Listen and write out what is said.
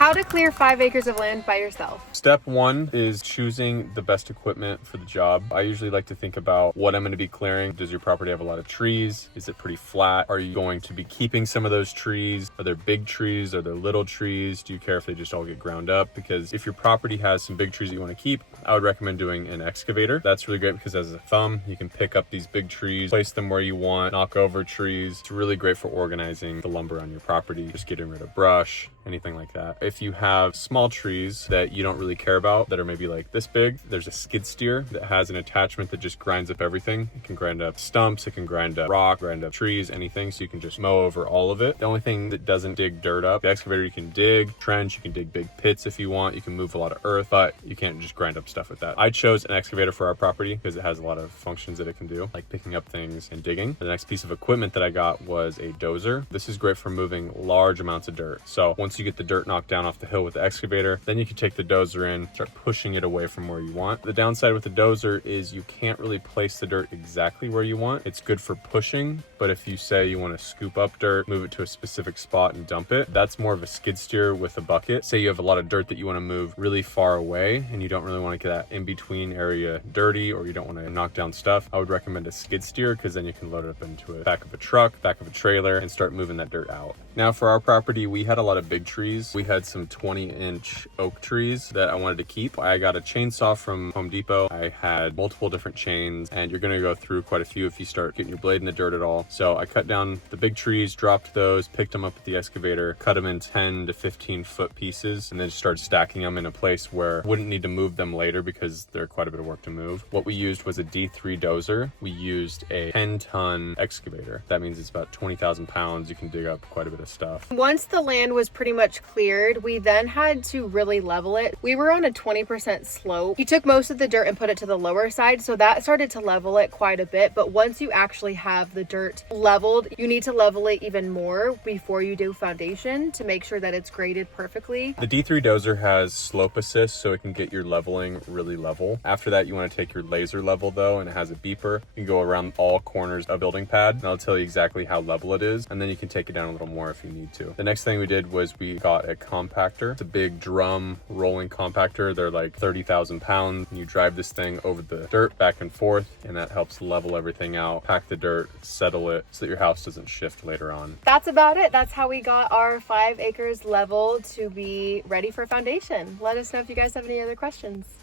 How to clear 5 acres of land by yourself. Step one is choosing the best equipment for the job. I usually like to think about what I'm going to be clearing. Does your property have a lot of trees? Is it pretty flat? Are you going to be keeping some of those trees? Are there big trees? Are there little trees? Do you care if they just all get ground up? Because if your property has some big trees that you want to keep, I would recommend doing an excavator. That's really great because as a thumb, you can pick up these big trees, place them where you want, knock over trees. It's really great for organizing the lumber on your property, just getting rid of brush, anything like that. If you have small trees that you don't really care about that are maybe like this big, there's a skid steer that has an attachment that just grinds up everything. It can grind up stumps, it can grind up rock, grind up trees, anything, so you can just mow over all of it. The only thing that doesn't dig dirt up, the excavator, you can dig trench, you can dig big pits if you want, you can move a lot of earth, but you can't just grind up stuff with that. I chose an excavator for our property because it has a lot of functions that it can do, like picking up things and digging. The next piece of equipment that I got was a dozer. This is great for moving large amounts of dirt. So once you get the dirt knocked down off the hill with the excavator, then you can take the dozer in, start pushing it away from where you want. The downside with the dozer is you can't really place the dirt exactly where you want. It's good for pushing, but if you say you want to scoop up dirt, move it to a specific spot and dump it, that's more of a skid steer with a bucket. Say you have a lot of dirt that you want to move really far away and you don't really want to get that in between area dirty, or you don't want to knock down stuff, I would recommend a skid steer because then you can load it up into the back of a truck, back of a trailer, and start moving that dirt out. Now for our property, we had a lot of big trees. We had some 20-inch oak trees that I wanted to keep. I got a chainsaw from Home Depot. I had multiple different chains, and you're gonna go through quite a few if you start getting your blade in the dirt at all. So I cut down the big trees, dropped those, picked them up with the excavator, cut them in 10 to 15 foot pieces, and then just started stacking them in a place where I wouldn't need to move them later because they're quite a bit of work to move. What we used was a D3 dozer. We used a 10-ton excavator. That means it's about 20,000 pounds. You can dig up quite a bit of stuff. Once the land was pretty much cleared, we then had to really level it. We were on a 20% slope. He took most of the dirt and put it to the lower side, so that started to level it quite a bit. But once you actually have the dirt leveled, you need to level it even more before you do foundation to make sure that it's graded perfectly. The D3 dozer has slope assist, so it can get your leveling really level. After that, you want to take your laser level though, and it has a beeper. You can go around all corners of a building pad, and I'll tell you exactly how level it is, and then you can take it down a little more if you need to. The next thing we did was we got a compactor. It's a big drum rolling compactor. They're like 30,000 pounds. You drive this thing over the dirt back and forth, and that helps level everything out, pack the dirt, settle it so that your house doesn't shift later on. That's about it. That's how we got our 5 acres leveled to be ready for foundation. Let us know if you guys have any other questions.